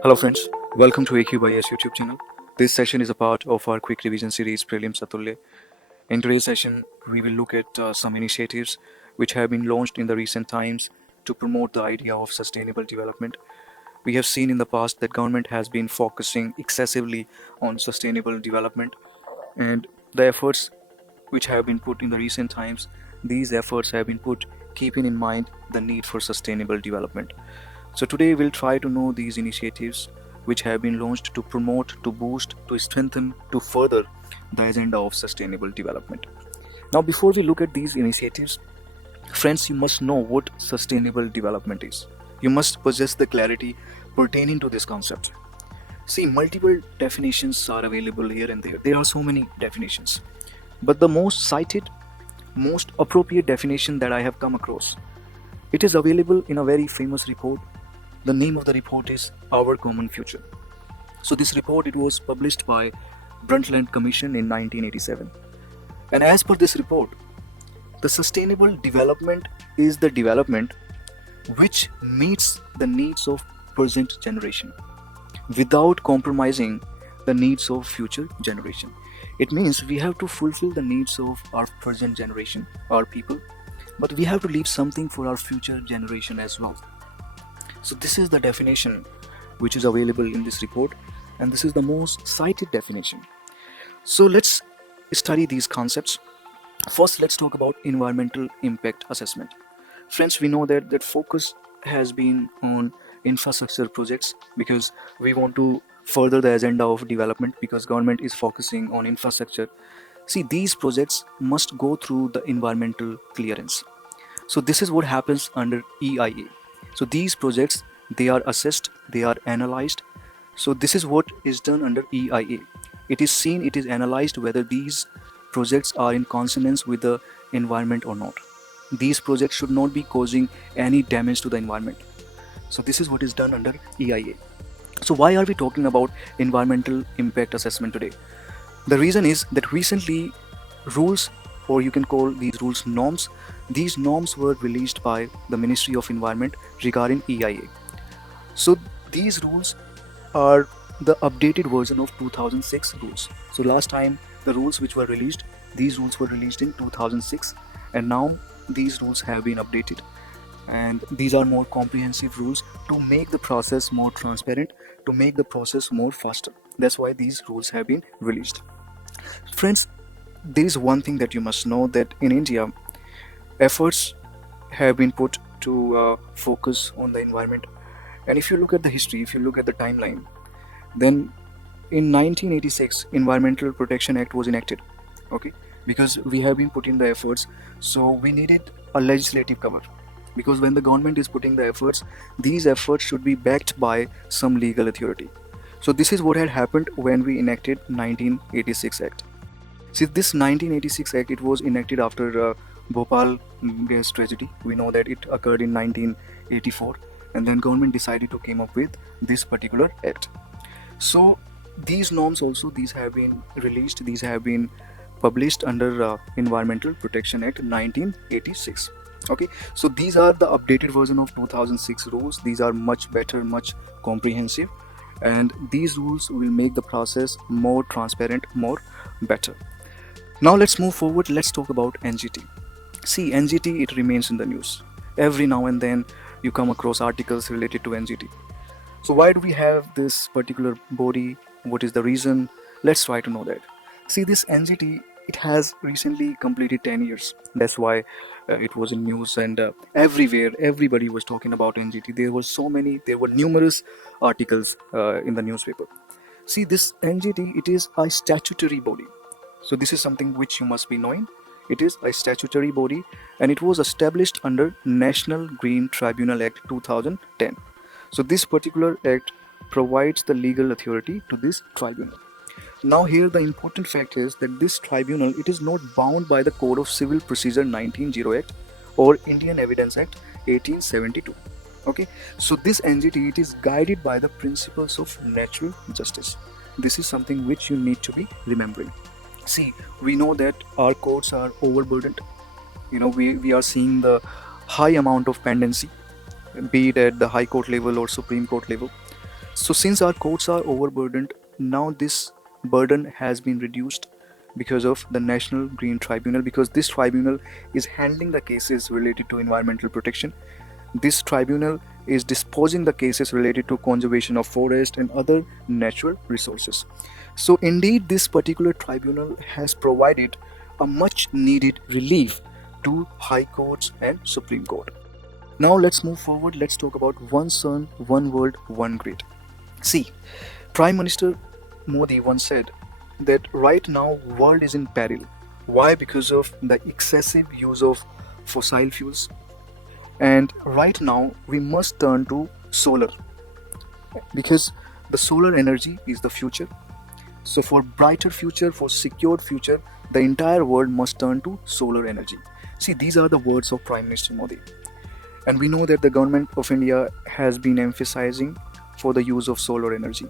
Hello friends, welcome to AQBIS YouTube channel. This session is a part of our quick revision series Prelims Atulya. In today's session, we will look at some initiatives which have been launched in the recent times to promote the idea of sustainable development. We have seen in the past that government has been focusing excessively on sustainable development, and the efforts which have been put in the recent times, these efforts have been put keeping in mind the need for sustainable development. So today we'll try to know these initiatives which have been launched to promote, to boost, to strengthen, to further the agenda of sustainable development. Now, before we look at these initiatives, friends, you must know what sustainable development is. You must possess the clarity pertaining to this concept. See, multiple definitions are available here and there. There are so many definitions. But the most cited, most appropriate definition that I have come across, it is available in a very famous report. The name of the report is Our Common Future. So this report, it was published by Brundtland Commission in 1987. And as per this report, the sustainable development is the development which meets the needs of present generation without compromising the needs of future generation. It means we have to fulfill the needs of our present generation, our people, but we have to leave something for our future generation as well. So this is the definition which is available in this report, and this is the most cited definition. So let's study these concepts. First, let's talk about environmental impact assessment. Friends, we know that focus has been on infrastructure projects because we want to further the agenda of development, because government is focusing on infrastructure. See, these projects must go through the environmental clearance. So this is what happens under EIA. So these projects, they are assessed, they are analyzed. So this is what is done under EIA. It is seen, it is analyzed whether these projects are in consonance with the environment or not. These projects should not be causing any damage to the environment. So this is what is done under EIA. So why are we talking about environmental impact assessment today? The reason is that recently rules, or you can call these rules norms, these norms were released by the Ministry of Environment regarding EIA. So these rules are the updated version of 2006 rules. So last time the rules which were released, these rules were released in 2006, and now these rules have been updated, and these are more comprehensive rules to make the process more transparent, to make the process more faster. That's why these rules have been released. Friends, there is one thing that you must know, that in India, efforts have been put to focus on the environment. And if you look at the history, if you look at the timeline, then in 1986, Environmental Protection Act was enacted. Okay, because we have been putting the efforts, so we needed a legislative cover. Because when the government is putting the efforts, these efforts should be backed by some legal authority. So this is what had happened when we enacted 1986 Act. See, this 1986 Act, it was enacted after Bhopal gas tragedy. We know that it occurred in 1984, and then government decided to come up with this particular act. So these norms also, these have been released, these have been published under Environmental Protection Act 1986. Okay, so these are the updated version of 2006 rules. These are much better, much comprehensive, and these rules will make the process more transparent, more better. Now let's move forward. Let's talk about NGT. See, NGT, it remains in the news. Every now and then you come across articles related to NGT. So why do we have this particular body? What is the reason? Let's try to know that. See, this NGT, it has recently completed 10 years. That's why it was in news, and everywhere, everybody was talking about NGT. There were numerous articles in the newspaper. See, this NGT, it is a statutory body. So this is something which you must be knowing. It is a statutory body, and it was established under National Green Tribunal Act 2010. So this particular act provides the legal authority to this tribunal. Now here the important fact is that this tribunal, it is not bound by the Code of Civil Procedure 1908 or Indian Evidence Act 1872. Okay, so this NGT, it is guided by the principles of natural justice. This is something which you need to be remembering. See, we know that our courts are overburdened. We are seeing the high amount of pendency, be it at the High Court level or Supreme Court level. So since our courts are overburdened, now this burden has been reduced because of the National Green Tribunal, because this tribunal is handling the cases related to environmental protection. This tribunal is disposing the cases related to conservation of forest and other natural resources. So indeed this particular tribunal has provided a much needed relief to high courts and Supreme Court. Now let's move forward. Let's talk about one sun, one world, one grid. See, Prime Minister Modi once said that right now world is in peril. Why? Because of the excessive use of fossil fuels. And right now we must turn to solar, because the solar energy is the future. So for brighter future, for secured future, the entire world must turn to solar energy. See, these are the words of Prime Minister Modi. And we know that the government of India has been emphasizing for the use of solar energy.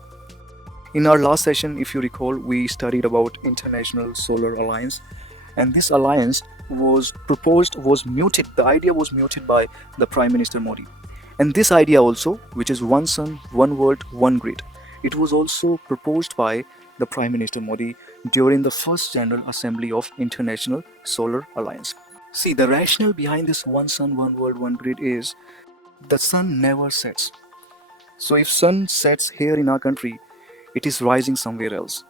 In our last session, if you recall, we studied about International Solar Alliance, and this alliance was proposed, was muted, the idea was muted by the Prime Minister Modi. And this idea also, which is one sun, one world, one grid, it was also proposed by the Prime Minister Modi during the first General Assembly of International Solar Alliance. See, the rationale behind this one sun, one world, one grid is the sun never sets. So if sun sets here in our country, it is rising somewhere else.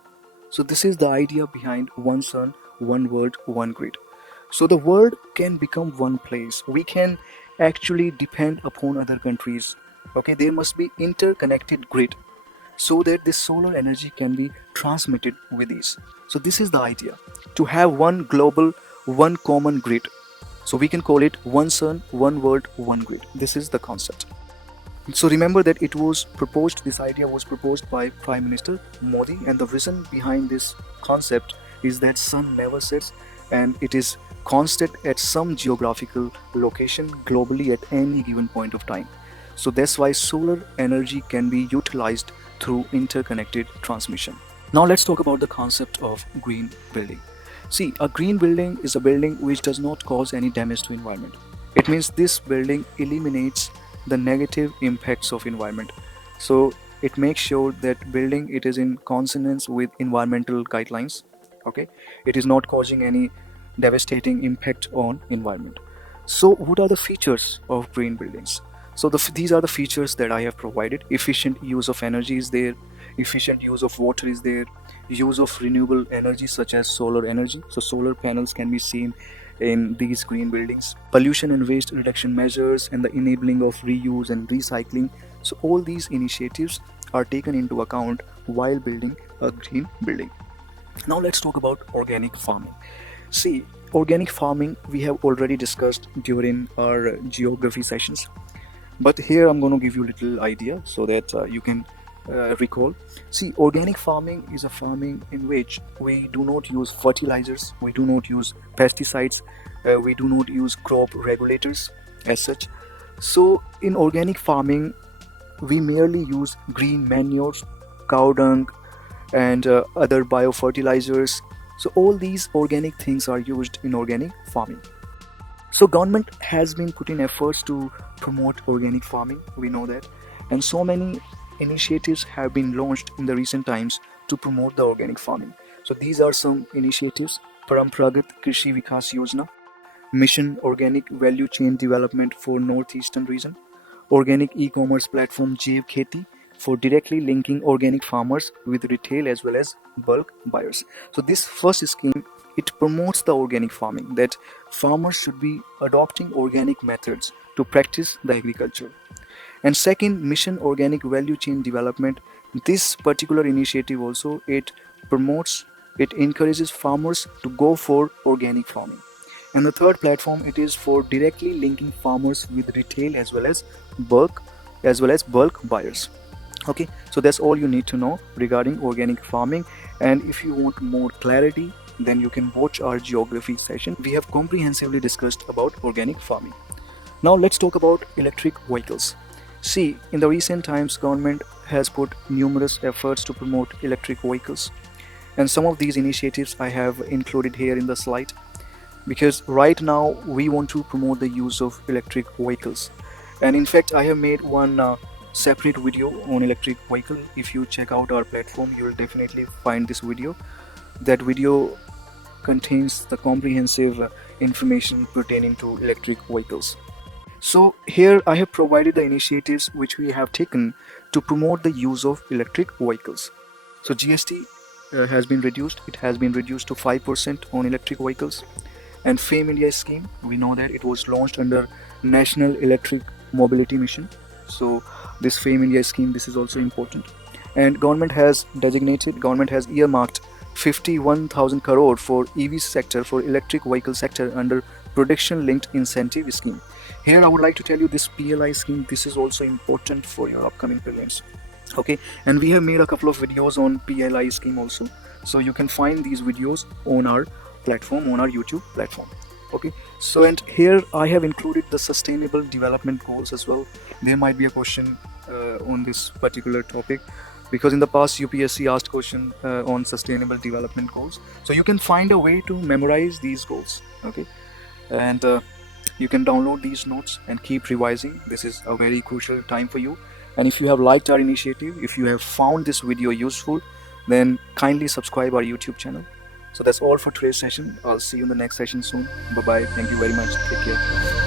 So this is the idea behind one sun, one world, one grid. So the world can become one place. We can actually depend upon other countries. Okay, there must be interconnected grid so that this solar energy can be transmitted with ease. So this is the idea, to have one global, one common grid. So we can call it one sun, one world, one grid. This is the concept. So remember that it was proposed, this idea was proposed by Prime Minister Modi, and the reason behind this concept is that sun never sets and it is constant at some geographical location globally at any given point of time. So that's why solar energy can be utilized through interconnected transmission. Now let's talk about the concept of green building. See, a green building is a building which does not cause any damage to environment. It means this building eliminates the negative impacts of environment. So it makes sure that building it is in consonance with environmental guidelines. Okay, it is not causing any devastating impact on environment. So what are the features of green buildings? So these are the features that I have provided. Efficient use of energy is there, efficient use of water is there, use of renewable energy such as solar energy. So solar panels can be seen in these green buildings. Pollution and waste reduction measures and the enabling of reuse and recycling. So all these initiatives are taken into account while building a green building. Now let's talk about organic farming. See, organic farming we have already discussed during our geography sessions. But here I'm going to give you a little idea so that you can recall. See, organic farming is a farming in which we do not use fertilizers, we do not use pesticides, we do not use crop regulators as such. So in organic farming, we merely use green manures, cow dung, and other biofertilizers. So all these organic things are used in organic farming. So government has been putting efforts to promote organic farming, we know that, and so many initiatives have been launched in the recent times to promote the organic farming. So these are some initiatives: Paramparagat Krishi Vikas Yojana, Mission Organic Value Chain Development for Northeastern Region, Organic E-commerce platform Jeev Kheti for directly linking organic farmers with retail as well as bulk buyers. So this first scheme, it promotes the organic farming, that farmers should be adopting organic methods to practice the agriculture. And second, Mission Organic Value Chain Development, this particular initiative also, it promotes, it encourages farmers to go for organic farming. And the third platform, it is for directly linking farmers with retail as well as bulk buyers. Okay, so that's all you need to know regarding organic farming. And if you want more clarity, then you can watch our geography session. We have comprehensively discussed about organic farming. Now let's talk about electric vehicles. See, in the recent times, government has put numerous efforts to promote electric vehicles, and some of these initiatives I have included here in the slide, because right now we want to promote the use of electric vehicles. And in fact, I have made one separate video on electric vehicle. If you check out our platform, you will definitely find this video. That video contains the comprehensive information pertaining to electric vehicles. So here I have provided the initiatives which we have taken to promote the use of electric vehicles. So GST has been reduced. It has been reduced to 5% on electric vehicles. And FAME India scheme, we know that it was launched under National Electric Mobility Mission. So this FAME India scheme, this is also important. And government has earmarked 51,000 crore for EV sector, for electric vehicle sector, under production linked incentive scheme. Here I would like to tell you, this PLI scheme, this is also important for your upcoming prelims. Okay, and we have made a couple of videos on PLI scheme also, so you can find these videos on our platform, on our YouTube platform. Okay, so and here I have included the sustainable development goals as well. There might be a question on this particular topic, because in the past UPSC asked question on sustainable development goals, so you can find a way to memorize these goals. Okay, and you can download these notes and keep revising. This is a very crucial time for you. And if you have liked our initiative, if you have found this video useful, then kindly subscribe our YouTube channel. So that's all for today's session. I'll see you in the next session soon. Bye bye. Thank you very much. Take care.